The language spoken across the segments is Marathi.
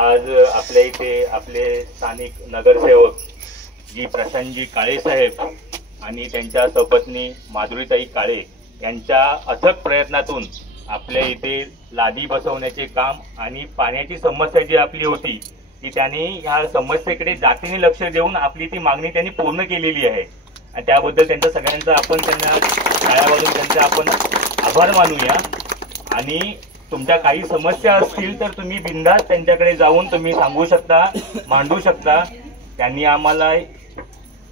आज आपल्या इथे आपले स्थानिक नगरसेवक जी प्रशांतजी काळे साहेब आणि त्यांच्या सपत्नी माधुरीताई काळे यांच्या अथक प्रयत्नातून आपल्या इथे लादी बसवण्याचे काम आणि पाण्याची समस्या जी आपली होती ती त्यांनी ह्या समस्येकडे जातीने लक्ष देऊन आपली ती मागणी त्यांनी पूर्ण केलेली आहे आणि त्याबद्दल त्यांचा सगळ्यांचा आपण त्यांना टाळ्या वाजवून त्यांचे आपण आभार मानूया। आणि तुमच्या काही समस्या असतील तर तुम्ही बिनधास्त त्यांच्याकडे जाऊन तुम्ही सांगू शकता, मांडू शकता। त्यांनी आम्हाला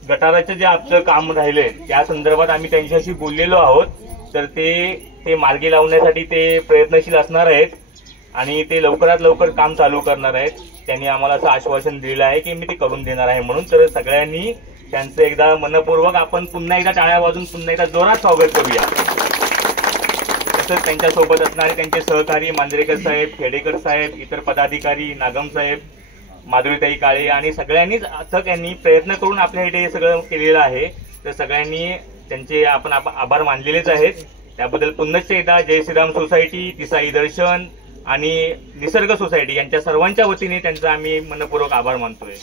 गटाराचं जे आमचं काम राहिले त्या संदर्भात आम्ही त्यांच्याशी बोललेलो आहोत, तर ते मार्गी लावण्यासाठी ते प्रयत्नशील असणार आहेत आणि ते लवकरात लवकर काम चालू करणार आहेत। त्यांनी आम्हाला असं आश्वासन दिलं आहे की मी ते करून देणार आहे म्हणून। तर सगळ्यांनी त्यांचं एकदा मनपूर्वक आपण पुन्हा एकदा टाळ्या वाजून पुन्हा एकदा जोरात स्वागत करूया। तसंच त्यांच्यासोबत असणारे त्यांचे सहकारी मांजरेकर साहेब, खेडेकर साहेब, इतर पदाधिकारी, नागम साहेब, माधुरीताई काळे आणि सगळ्यांनीच अथक यांनी प्रयत्न करून आपल्या इथे हे सगळं केलेलं आहे। तर सगळ्यांनी त्यांचे आपण आभार मानलेलेच आहेत। त्याबद्दल पुन्हा एकदा जय श्रीराम सोसायटी, तिसाई दर्शन आणि निसर्ग सोसायटी यांच्या सर्वांच्या वतीने त्यांचा आम्ही मनपूर्वक आभार मानतोय।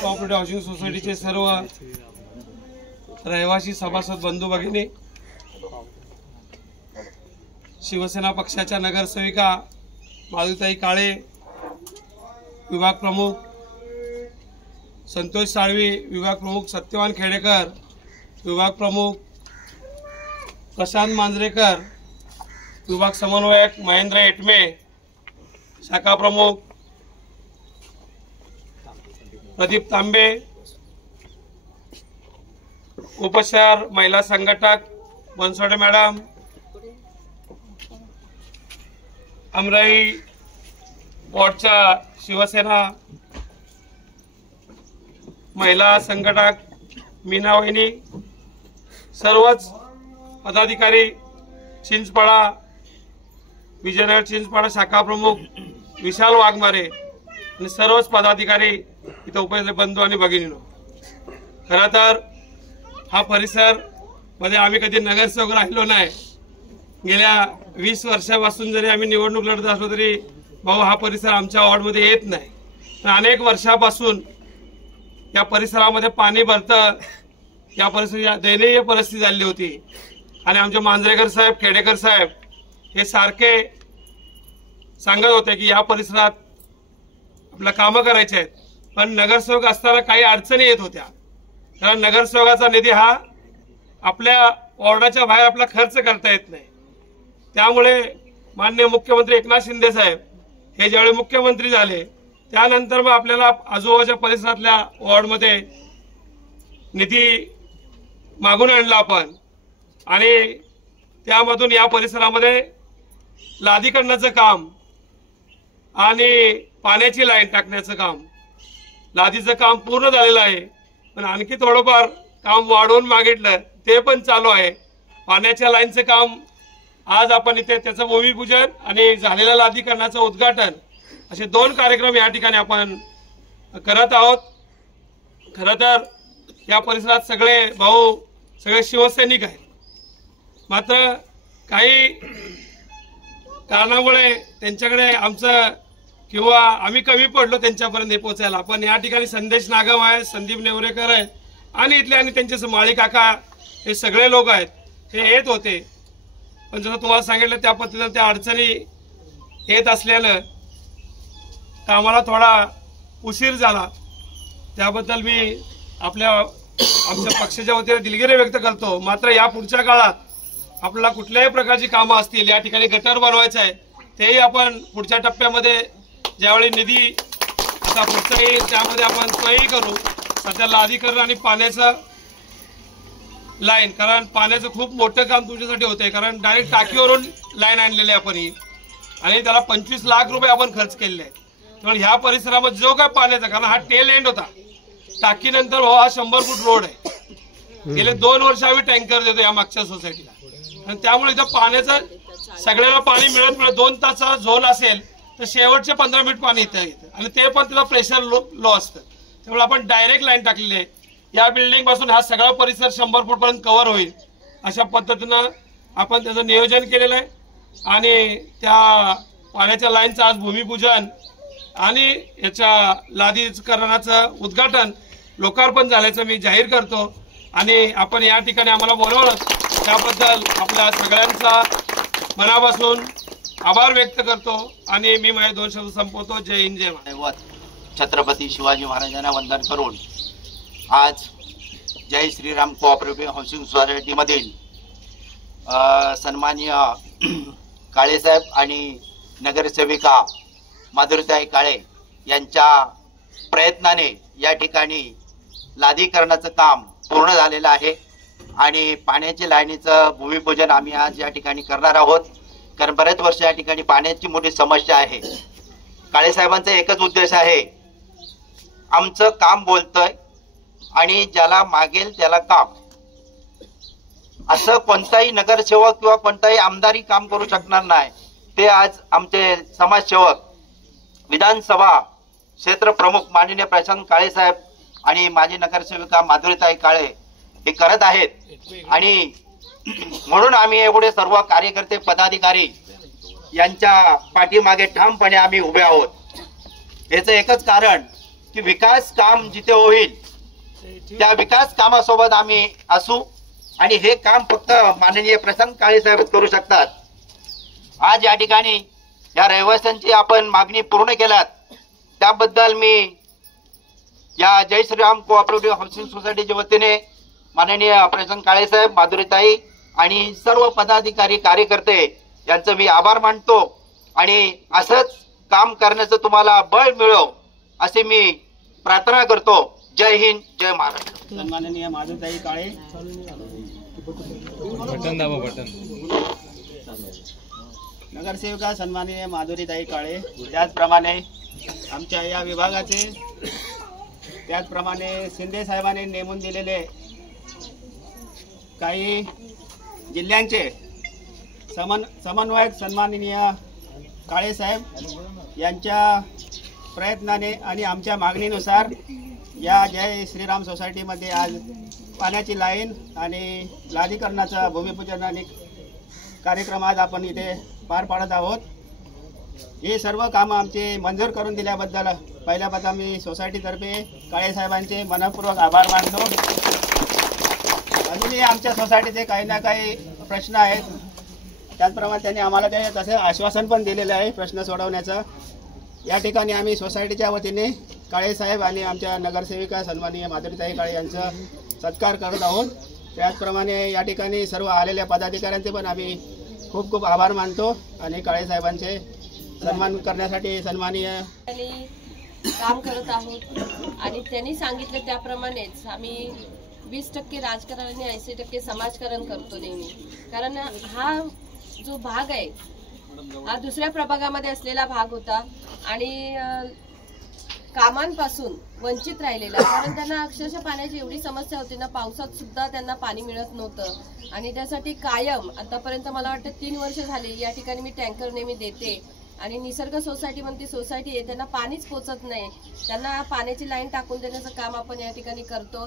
कोऑपरेटिव्ह हाऊसिंग सोसायटीचे सर्व रहिवासी सभासद बंधू भगिनी, शिवसेना पक्षाच्या नगरसेविका माधुरीताई काळे, विभाग प्रमुख संतोष साळवी, विभाग प्रमुख सत्यवान खेडेकर, विभाग प्रमुख प्रशांत मांजरेकर, विभाग समन्वयक महेंद्र एटमे, शाखा प्रमुख प्रदीप तांबे, उपशहर महिला संघटक बनसोडे मॅडम, अमराई वॉर्डच्या शिवसेना महिला संघटक मीना वहिनी, सर्वच पदाधिकारी, चिंचपाडा विजयनगर चिंचपाडा शाखा प्रमुख विशाल वाघमारे आणि सर्वच पदाधिकारी इथं उपस्थित बंधू आणि भगिनींनो, खरं तर हा परिसर मध्ये आम्ही कधी नगरसेवक राहिलो नाही। गेल्या 20 वर्षापासून जरी आम्ही निवडणूक लढत असलो तरी भाऊ हा परिसर आमच्या वॉर्डमध्ये येत नाही। पण अनेक वर्षापासून या परिसरामध्ये पाणी भरतं, या परिसराची दयनीय परिस्थिती झाली होती आणि आमचे मांजरेकर साहेब, खेडेकर साहेब हे सारखे सांगत होते की या परिसरात आपल्या कामं करायचे आहेत, पण नगरसेवक असताना काही अडचणी येत होत्या। कारण नगरसेवकाचा निधी हा आपल्या वॉर्डाच्या बाहेर आपला खर्च करता येत नाही। त्यामुळे माननीय मुख्यमंत्री एकनाथ शिंदे साहेब हे ज्यावेळी मुख्यमंत्री झाले त्यानंतर मग आपल्याला आजूबाजूच्या परिसरातल्या वॉर्डमध्ये निधी मागून आणला आपण आणि त्यामधून या परिसरामध्ये लादीकरणाचं काम आणि पाण्याची लाईन टाकण्याचं काम, लादीचं काम पूर्ण झालेलं आहे, पण आणखी थोडंफार काम वाढवून मागितलं ते पण चालू आहे। पाण्याच्या लाईनचं काम आज आपण इथे त्याचं भूमिपूजन आणि झालेल्या लादीकरणाचं उद्घाटन असे 2 कार्यक्रम या ठिकाणी आपण करत आहोत। खरं तर या परिसरात सगळे भाऊ सगळे शिवसैनिक आहेत, मात्र काही कारणामुळे त्यांच्याकडे आमचं किंवा आम्ही कमी पडलो त्यांच्यापर्यंत पोहोचायला। पण या ठिकाणी संदेश नागम आहे, संदीप नेवरेकर आहेत आणि इथले आणि त्यांचे माळी काका हे सगळे लोक आहेत, हे येत होते। पण जसं तुम्हाला सांगितलं त्या पद्धतीने त्या अडचणी येत असल्यानं कामाला थोडा उशीर झाला, त्याबद्दल मी आमच्या पक्षाच्या वतीने दिलगिरी व्यक्त करतो। मात्र या पुढच्या काळात आपल्याला कुठल्याही प्रकारची कामं असतील, या ठिकाणी गटर बनवायचं आहे तेही आपण पुढच्या टप्प्यामध्ये ज्यावेळी निधी आता पुढचा येईल त्यामध्ये आपण सोयी करू। सध्या लादीकरण आणि पाण्याचं लाईन, कारण पाण्याचं खूप मोठं काम तुमच्यासाठी होतंय, कारण डायरेक्ट टाकीवरून लाईन आणलेली आपण ही आणि त्याला 25 लाख रुपये आपण खर्च केलेले आहेत। त्यामुळे ह्या परिसरामध्ये जो काय पाण्याचा, कारण हा टेल एंड होता, टाकीनंतर भाऊ हा 100 फूट रोड आहे। गेले 2 वर्ष आम्ही टँकर देतो या मागच्या सोसायटीला, आणि त्यामुळे इथं पाण्याचं सगळ्यांना पाणी मिळत 2 तासाचा झोल असेल तर शेवटचे 15 मिनिट पाणी इथं येतं, आणि ते पण त्याचं प्रेशर लो असतं। त्यामुळे आपण डायरेक्ट लाईन टाकलेली आहे। या बिल्डिंग पासून हा सगळा परिसर 100 फूट पर्यंत कव्हर होईल अशा पद्धतीनं आपण त्याचं नियोजन केलेलं आहे। आणि त्या पाण्याच्या लाईनचं आज भूमिपूजन आणि याच्या लादीकरणाचं उद्घाटन लोकार्पण झाल्याचं मी जाहीर करतो। आणि आपण या ठिकाणी आम्हाला बोलवलं त्याबद्दल आपल्या सगळ्यांचा मनापासून आभार व्यक्त करतो आणि मी माझे 2 शब्द संपवतो। जय हिंद, जय महाराष्ट्र। छत्रपती शिवाजी महाराजांना वंदन करून आज जय श्रीराम कोऑपरेटिव्ह हाऊसिंग सोसायटीमधील सन्माननीय काळेसाहेब आणि नगरसेविका माधुरीताई काळे यांच्या प्रयत्नाने या ठिकाणी लादीकरणाचं काम पूर्ण झालेलं आहे आणि पाण्याची लाईनीचं भूमिपूजन आम्ही आज या ठिकाणी करणार आहोत। कारण बरेच वर्ष या ठिकाणी पाण्याची मोठी समस्या आहे। काळेसाहेबांचा एकच उद्देश आहे, आमचं काम बोलतंय आणि ज्याला मागेल त्याला काम, असं कोणताही नगरसेवक किंवा कोणताही आमदारी काम करू शकणार नाही। ते आज आमचे समाजसेवक विधानसभा क्षेत्र प्रमुख माननीय प्रशांत काळेसाहेब आणि माजी नगरसेविका माधुरीताई काळे हे करत आहेत। आणि म्हणून आम्ही एवढे सर्व कार्यकर्ते पदाधिकारी यांच्या पाठीमागे ठामपणे आम्ही उभे आहोत। याचं एकच कारण की विकास काम जिथे होईल त्या विकास कामासोबत आम्ही असू, आणि हे काम फक्त माननीय प्रशांत काळेसाहेब करू शकतात। आज या ठिकाणी या रहिवाशांची आपण मागणी पूर्ण केल्यात त्याबद्दल मी या जय श्रीराम कोऑपरेटिव्ह हाऊसिंग सोसायटीच्या वतीने माननीय प्रशांत काळेसाहेब, माधुरीताई आणि सर्व पदाधिकारी कार्यकर्ते यांचं मी आभार मानतो। आणि असंच काम करण्याचं तुम्हाला बळ मिळो असे मी प्रार्थना करतो। जय हिंद, जय महाराष्ट्र। सन्माननीय माधुरीताई काळे, नगरसेविका सन्माननीय माधुरीताई काळे, त्याचप्रमाणे आमच्या या विभागाचे, त्याचप्रमाणे शिंदे साहेबांनी नेमून दिलेले काही जिल्ह्यांचे समन्वयक सन्माननीय काळेसाहेब यांच्या प्रयत्नाने आणि आमच्या मागणीनुसार या जय श्रीराम सोसायटीमध्ये आज पाण्याची लाईन आणि लादीकरणाचा भूमिपूजन आणि कार्यक्रम आज आपण इथे पार पाडत आहोत। हे सर्व कामं आमचे मंजूर करून दिल्याबद्दल पहिल्यापासून मी सोसायटीतर्फे काळेसाहेबांचे मनपूर्वक आभार मानतो। अजूनही आमच्या सोसायटीचे काही ना काही प्रश्न आहेत, त्याचप्रमाणे त्यांनी आम्हाला ते तसे आश्वासन पण दिलेलं आहे प्रश्न सोडवण्याचं। या ठिकाणी आम्ही सोसायटीच्या वतीने काळेसाहेब आणि आमच्या नगरसेविका सन्माननीय माधुरीताई काळे यांचा सत्कार करत आहोत। त्याचप्रमाणे या ठिकाणी सर्व आलेल्या पदाधिकाऱ्यांचे पण आम्ही खूप खूप आभार मानतो आणि काळेसाहेबांचे सन्मान करण्यासाठी सन्माननीय काम करत आहोत। आणि त्यांनी सांगितलं त्याप्रमाणेच आम्ही 20% राजकारण आणि 80% समाजकारण करतो नेहमी। कारण हा जो भाग आहे हा दुसऱ्या प्रभागामध्ये असलेला भाग होता आणि कामांपासून वंचित राहिलेला, कारण त्यांना अक्षरशः पाण्याची एवढी समस्या होती ना, पावसात सुद्धा त्यांना पाणी मिळत नव्हतं। आणि त्यासाठी कायम आतापर्यंत मला वाटतं 3 वर्ष झाली या ठिकाणी मी टँकर नेहमी देते। आणि निसर्ग सोसायटी म्हणते सोसायटी आहे, त्यांना पाणीच पोचत नाही, त्यांना पाण्याची लाईन टाकून देण्याचं काम आपण या ठिकाणी करतो।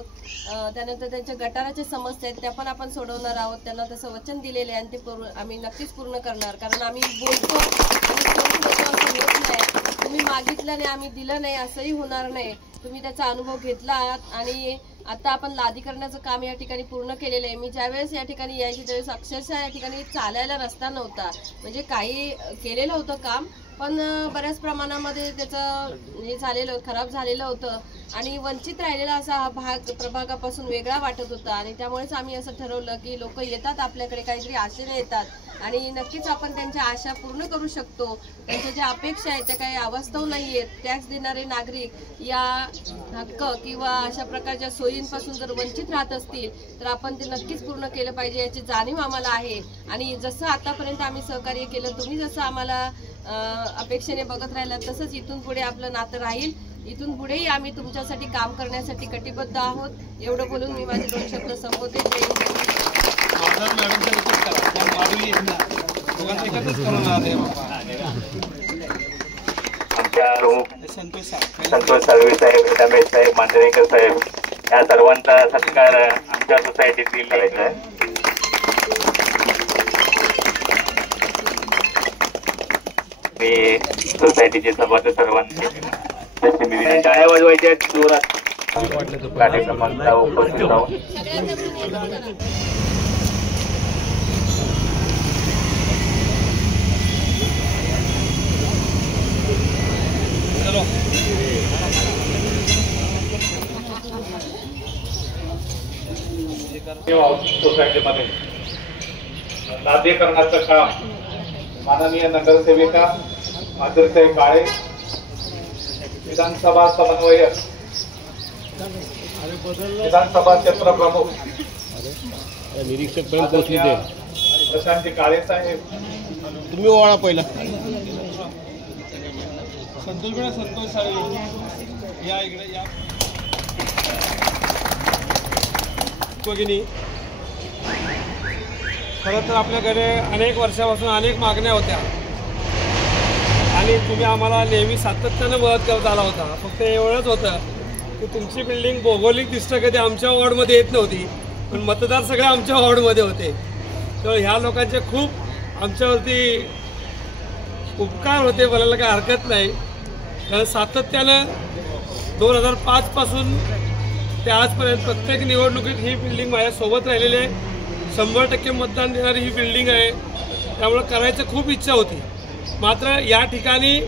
त्यानंतर त्यांच्या गटाराच्या समस्या आहेत त्या पण आपण सोडवणार आहोत। त्यांना तसं वचन दिलेलं आहे आणि ते आम्ही नक्कीच पूर्ण करणार, कारण आम्ही बोलतो आणि करून देतो असं होत नाही। तुम्ही मागितलं नाही आम्ही दिलं नाही असंही होणार नाही। तुम्ही त्याचा अनुभव घेतला आहात आणि आता आपण लादीकरणाचं काम या ठिकाणी पूर्ण केलेलं आहे। मी ज्यावेळेस या ठिकाणी यायची त्यावेळेस अक्षरशः या ठिकाणी चालायला रस्ता नव्हता, म्हणजे काही केलेलं होतं काम पण बऱ्याच प्रमाणामध्ये त्याचं हे झालेलं खराब झालेलं होतं आणि वंचित राहिलेला असा हा भाग प्रभागापासून वेगळा वाटत होता। आणि त्यामुळेच आम्ही असं ठरवलं की लोक येतात आपल्याकडे काहीतरी आशेने येतात आणि नक्कीच आपण त्यांच्या आशा पूर्ण करू शकतो। त्यांच्या ज्या अपेक्षा आहेत त्या काही अवास्तव नाही आहेत। टॅक्स देणारे नागरिक या हक्क किंवा अशा प्रकारच्या सोयींपासून जर वंचित राहत असतील तर आपण ते नक्कीच पूर्ण केलं पाहिजे याची जाणीव आम्हाला आहे। आणि जसं आतापर्यंत आम्ही सहकार्य केलं, तुम्ही जसं आम्हाला अपेक्षेने बघत राहिलात तसंच इथून पुढे आपलं नातं राहील इथून पुढेही आम्ही तुमच्यासाठी काम करण्यासाठी कटिबद्ध आहोत। एवढं बोलून मी माझे 2 शब्द संबोधित संतोष साळवे साहेब, रमेश साहेब, मांजरेकर साहेब या सर्वांचा सत्कार आमच्या सोसायटीतील करायचा आहे। मी सोसायटीचे सभासद सर्वांनी टाळ्या वाजवायच्या जोरात कार्यक्रमाला उपस्थित राहून सोसायटीमध्ये नाद्यकरणाचं काम माननीय नगरसेविका माधुरीताई काळे, विधानसभा समन्वयक, विधानसभा क्षेत्र प्रमुख निरीक्षक प्रशांतजी काळे साहेब, तुम्ही ओळा पहिला संतोष साळवे या इकडे या भगिनी। खरं तर आपल्याकडे अनेक वर्षापासून अनेक मागण्या होत्या आणि तुम्ही आम्हाला नेहमी सातत्यानं मदत करत आला होता। फक्त एवढंच होतं की तुमची बिल्डिंग भौगोलिक दृष्ट्या कधी आमच्या वॉर्डमध्ये येत नव्हती, पण मतदार सगळे आमच्या वॉर्डमध्ये होते। तर ह्या लोकांचे खूप आमच्यावरती उपकार होते, बोलायला काही हरकत नाही। कारण सातत्यानं 2005 पासून ते आजपर्यंत प्रत्येक निवडणुकीत ही बिल्डिंग माझ्यासोबत राहिलेली आहे। 100% मतदान देणारी ही बिल्डिंग आहे, त्यामुळे करायचं खूप इच्छा होती। मात्र या ठिकाणी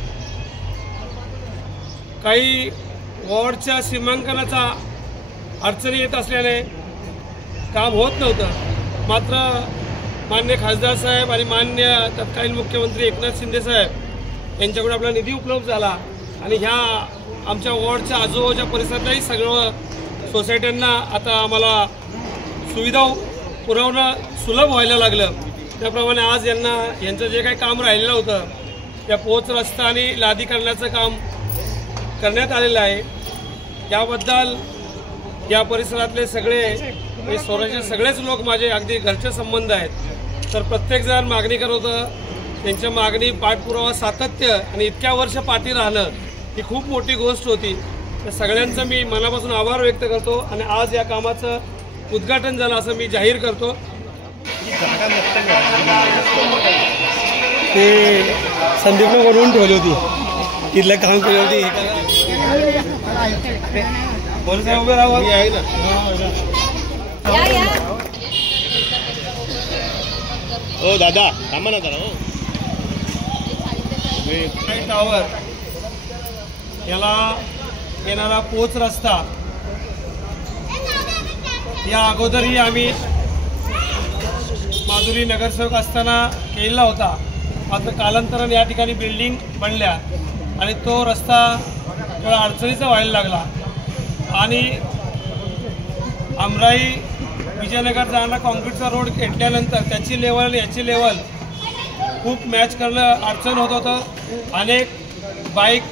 काही वॉर्डच्या सीमांकनाचा अडचणी येत असल्याने काम होत नव्हतं। मात्र माननीय खासदार साहेब आणि माननीय तत्कालीन मुख्यमंत्री एकनाथ शिंदे साहेब यांच्याकडून आपला निधी उपलब्ध झाला आणि ह्या आमच्या वॉर्डच्या आजूबाजूच्या परिसरातल्याही सगळं सोसायट्यांना आता आम्हाला सुविधा पुरवणं सुलभ व्हायला लागलं। त्याप्रमाणे आज यांचं जे काही काम राहिलेलं होतं त्या पोच रस्ता आणि लादीकरणाचं काम करण्यात आलेलं आहे। याबद्दल या परिसरातले सगळे सोराचे सगळेच लोक माझे अगदी घरचे संबंध आहेत। तर प्रत्येकजण मागणी करत होतं, त्यांच्या मागणी पाठपुरावा सातत्य आणि इतक्या वर्ष पाठी राहणं ही खूप मोठी गोष्ट होती। त्या सगळ्यांचं मी मनापासून आभार व्यक्त करतो आणि आज या कामाचं उद्घाटन झालं असं मी जाहीर करतो। ते संदीपने बनवून ठेवली होती, तिथलं काम केली होती। बोल साहेब उभे राहा हो दादा, थांबा ना जरा। हो टावर याला येणारा पोच रस्ता या अगोदरही आम्ही माधुरी नगरसेवक असताना केलेला होता। मात्र कालांतराने या ठिकाणी बिल्डिंग बनल्या आणि तो रस्ता थोडा अडचणीचा व्हायला लागला आणि आमराई विजयनगर जाणारा कॉन्क्रीटचा रोड घेतल्यानंतर त्याची लेवल याची लेवल खूप मॅच करणं अडचण होत होतं। अनेक बाईक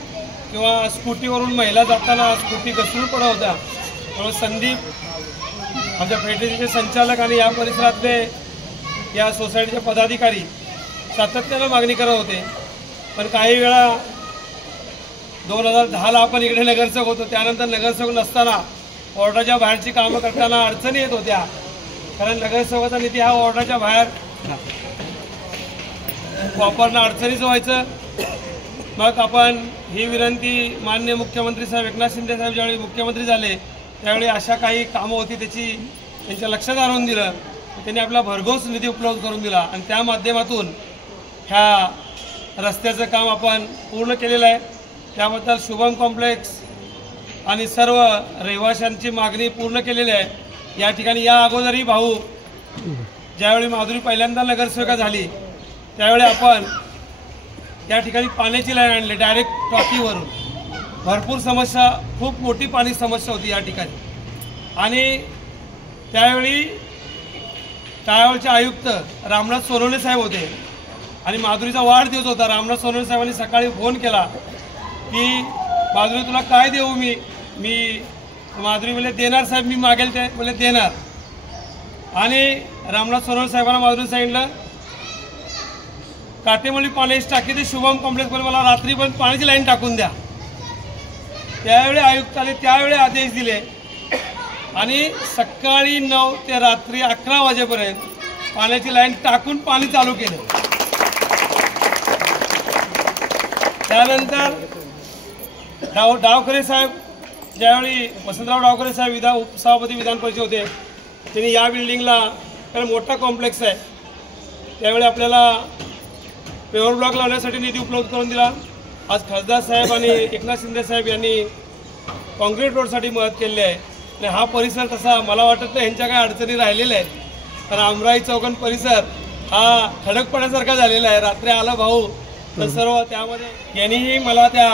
किंवा स्कूटीवरून महिला जाताना स्कूटी घसरून पडत होत्या। त्यामुळे संदीप आमच्या फेडरेशनचे संचालक आणि या परिसरातले या सोसायटीचे पदाधिकारी सातत्यानं मागणी करत होते, पण काही वेळा 2010ला आपण इकडे नगरसेवक होतो, त्यानंतर नगरसेवक नसताना वॉर्डाच्या बाहेरची कामं करताना अडचणी येत होत्या। कारण नगरसेवकाचा निधी हा वॉर्डाच्या बाहेर वापरणं अडचणीचं व्हायचं। मग आपण ही विनंती माननीय मुख्यमंत्री साहेब एकनाथ शिंदे साहेब ज्यावेळी मुख्यमंत्री झाले त्यावेळी अशा काही कामं होती त्याची त्यांच्या लक्षात आणून दिलं, त्यांनी आपला भरघोस निधी उपलब्ध करून दिला आणि त्या माध्यमातून ह्या रस्त्याचं काम आपण पूर्ण केलेलं आहे। त्याबद्दल शुभम कॉम्प्लेक्स आणि सर्व रहिवाशांची मागणी पूर्ण केलेली आहे। या ठिकाणी या अगोदरही भाऊ ज्यावेळी माधुरी पहिल्यांदा नगरसेविका झाली त्यावेळी आपण या ठिकाणी पाण्याची लाईन आणली डायरेक्ट टॉकीवरून। भरपूर समस्या, खूप मोठी पाणी समस्या होती या ठिकाणी आणि त्यावेळी टाळावळचे आयुक्त रामनाथ सोनवणे साहेब होते आणि माधुरीचा वाढदिवस होता। रामनाथ सोनवणे साहेबांनी सकाळी फोन केला की माधुरी तुला काय देऊ मी माधुरी बोले देणार साहेब, मी मागेल ते बोले देणार. आणि रामनाथ सरोवर साहेबांना माधुरी सांगितलं काटेमोली पाण्याची टाकी ते शुभम कॉम्प्लेक्सवर मला रात्री पण पाण्याची लाईन टाकून द्या. त्यावेळी आयुक्ताने त्यावेळी आदेश दिले आणि सकाळी 9 ते रात्री 11 वाजेपर्यंत पाण्याची लाईन टाकून पाणी चालू केलं. त्यानंतर डावखरे साहेब, ज्यावेळी वसंतराव डावखरे साहेब उपसभापती विधान परिषद होते, त्यांनी या बिल्डिंगला कारण मोठा कॉम्प्लेक्स आहे त्यावेळी आपल्याला पेवर ब्लॉक लावण्यासाठी निधी उपलब्ध करून दिला. आज खासदार साहेब आणि एकनाथ शिंदे साहेब यांनी कॉन्क्रीट रोडसाठी मदत केली आहे. आणि हा परिसर तसा मला वाटत नाही ह्यांच्या काही अडचणी राहिलेल्या आहेत, कारण आमराई चौकन परिसर हा खडकपणासारखा झालेला आहे. रात्री आला भाऊ तर सर्व त्यामध्ये यांनीही मला त्या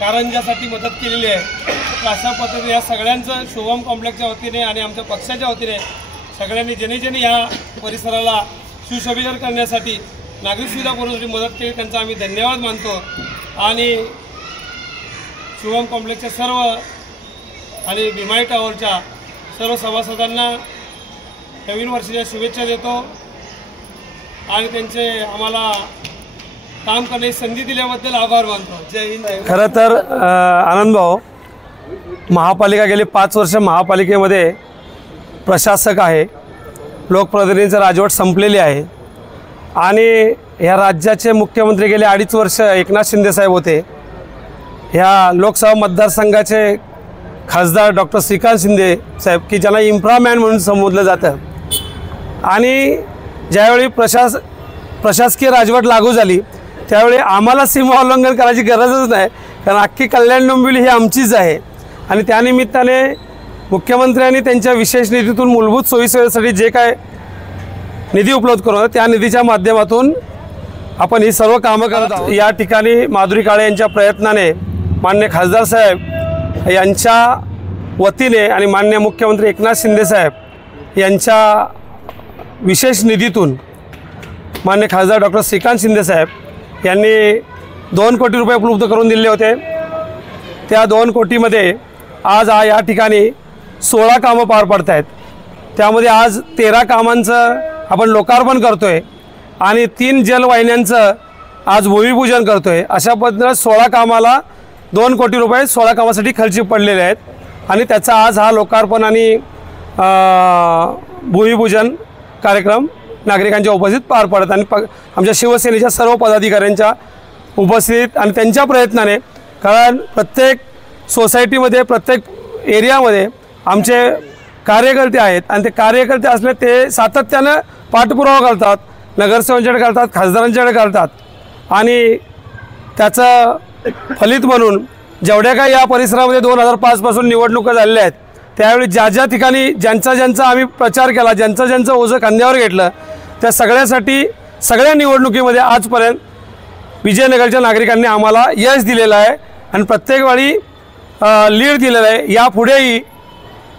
कारंजासाठी मदत केलेली आहे. अशा पद्धतीने या सगळ्यांचं शुभम कॉम्प्लेक्सच्या वतीने आणि आमच्या पक्षाच्या वतीने सगळ्यांनी ज्यांनी या परिसराला सुशोभीकरण करण्यासाठी नागरिक सुविधा पुरवण्यासाठी मदत केली त्यांचा आम्ही धन्यवाद मानतो. आणि शुभम कॉम्प्लेक्सच्या सर्व आणि भीमाई टावरच्या सर्व सभासदांना नवीन वर्षाच्या शुभेच्छा देतो आणि त्यांचे आम्हाला काम करण्याची संधी दिल्याबद्दल आभार मानतो. जय हिंद. खरं तर आनंद भाऊ, महापालिका गेली 5 वर्ष महापालिकेमध्ये प्रशासक आहे, लोकप्रतिनिधींचं राजवट संपलेली आहे आणि ह्या राज्याचे मुख्यमंत्री गेले 2.5 वर्ष एकनाथ शिंदे साहेब होते. ह्या लोकसभा मतदारसंघाचे खासदार डॉक्टर श्रीकांत शिंदे साहेब की ज्यांना इन्फ्रामॅन म्हणून संबोधलं जातं. आणि ज्यावेळी प्रशासकीय राजवट लागू झाली त्यावेळी आम्हाला सीमा उल्लंघन करायची गरजच नाही, कारण अख्खी कल्याण डोंबिवली ही आमचीच आहे. आणि त्यानिमित्ताने मुख्यमंत्र्यांनी त्यांच्या विशेष निधीतून मूलभूत सोयीसुविधेसाठी जे काय निधी उपलब्ध करून त्या निधीच्या माध्यमातून आपण ही सर्व कामं करत आहोत. या ठिकाणी माधुरी काळे यांच्या प्रयत्नाने माननीय खासदार साहेब यांच्या वतीने आणि माननीय मुख्यमंत्री एकनाथ शिंदे साहेब यांच्या विशेष निधीतून माननीय खासदार डॉक्टर श्रीकांत शिंदे साहेब यांनी 2 कोटी रुपये उपलब्ध करून दिले होते. त्या 2 कोटीमध्ये आज या ठिकाणी 16 कामं पार पडत आहेत. त्यामध्ये आज 13 कामांचं आपण लोकार्पण करतो आहे आणि 3 जलवाहिन्यांचं आज भूमिपूजन करतो आहे. अशा पद्धतीनं 16 कामाला 2 कोटी रुपये 16 कामासाठी खर्ची पडलेले आहेत आणि त्याचा आज हा लोकार्पण आणि भूमिपूजन कार्यक्रम नागरिकांच्या उपस्थित पार पडत आणि आमच्या शिवसेनेच्या सर्व पदाधिकाऱ्यांच्या उपस्थितीत आणि त्यांच्या प्रयत्नाने, कारण प्रत्येक सोसायटीमध्ये प्रत्येक एरियामध्ये आमचे कार्यकर्ते आहेत आणि ते कार्यकर्ते असले ते सातत्यानं पाठपुरावा करतात, नगरसेवकांच्याकडे करतात, खासदारांच्याकडे करतात आणि त्याचं फलित म्हणून जेवढ्या काही या परिसरामध्ये 2005 पासून निवडणुका झालेल्या आहेत त्यावेळी ज्या ठिकाणी ज्यांचा आम्ही प्रचार केला, ज्यांचं ओझं खांद्यावर घेतलं त्या सगळ्यासाठी सगळ्या निवडणुकीमध्ये आजपर्यंत विजयनगरच्या नागरिकांनी आम्हाला यश दिलेलं आहे आणि प्रत्येक वेळी लीड दिलेलं आहे. यापुढेही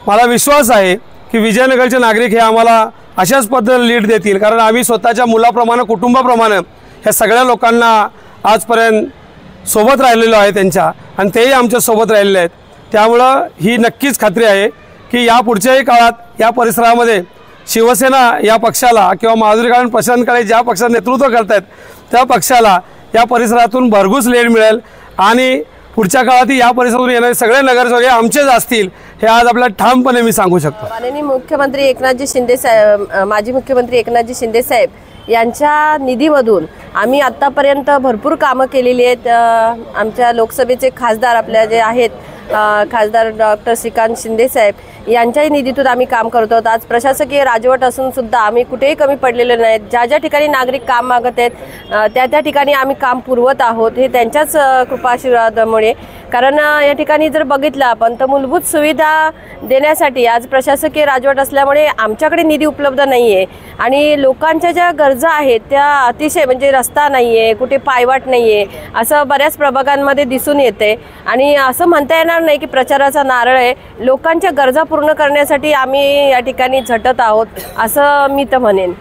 मला विश्वास आहे की विजयनगरचे नागरिक हे आम्हाला अशाच पद्धतीने लीड देतील, कारण आम्ही स्वतःच्या मुलाप्रमाणे कुटुंबाप्रमाणे ह्या सगळ्या लोकांना आजपर्यंत सोबत राहिलेलो आहे त्यांच्या आणि तेही आमच्या सोबत राहिलेले आहेत. त्यामुळं ही नक्कीच खात्री आहे की या पुढच्याही काळात या परिसरामध्ये शिवसेना या पक्षाला किंवा माधुरी काळे प्रशांत काळे ज्या पक्षाचं नेतृत्व करत आहेत त्या पक्षाला या परिसरातून भरघोस लीड मिळेल आणि पुढच्या काळातही या परिसरातून येणारे सगळे नगरसेवक आमचेच असतील हे आज आपल्याला ठामपणे मी सांगू शकतो. माननीय मुख्यमंत्री एकनाथजी शिंदे साहेब, माजी मुख्यमंत्री एकनाथजी शिंदे साहेब यांच्या निधीमधून आम्ही आत्तापर्यंत भरपूर कामं केलेली आहेत. आमच्या लोकसभेचे खासदार आपल्या जे आहेत खासदार डॉक्टर श्रीकांत शिंदे साहेब यांच्याही निधीतून आम्ही काम करतो. आज प्रशासकीय राजवट असून सुद्धा आम्ही कुठेही कमी पडलेले नाहीत. ज्या ठिकाणी नागरिक काम मागत आहेत त्या ठिकाणी आम्ही काम पुरवत आहोत, हे त्यांच्याच कृपाशीर्वादामुळे. कारण या ठिकाणी जर बघितलं आपण तर मूलभूत सुविधा देण्यासाठी आज प्रशासकीय राजवट असल्यामुळे आमच्याकडे निधी उपलब्ध नाही आहे आणि लोकांच्या ज्या गरजा आहेत त्या अतिशय म्हणजे रस्ता नाही आहे, कुठे पायवाट नाही आहे असं बऱ्याच प्रभागांमध्ये दिसून येते. आणि असं म्हणता येणार नाही की प्रचाराचा नारळ आहे. लोकांच्या गरजा पूर्ण करण्यासाठी आम्ही या ठिकाणी झटत आहोत असं मी तर म्हणेन.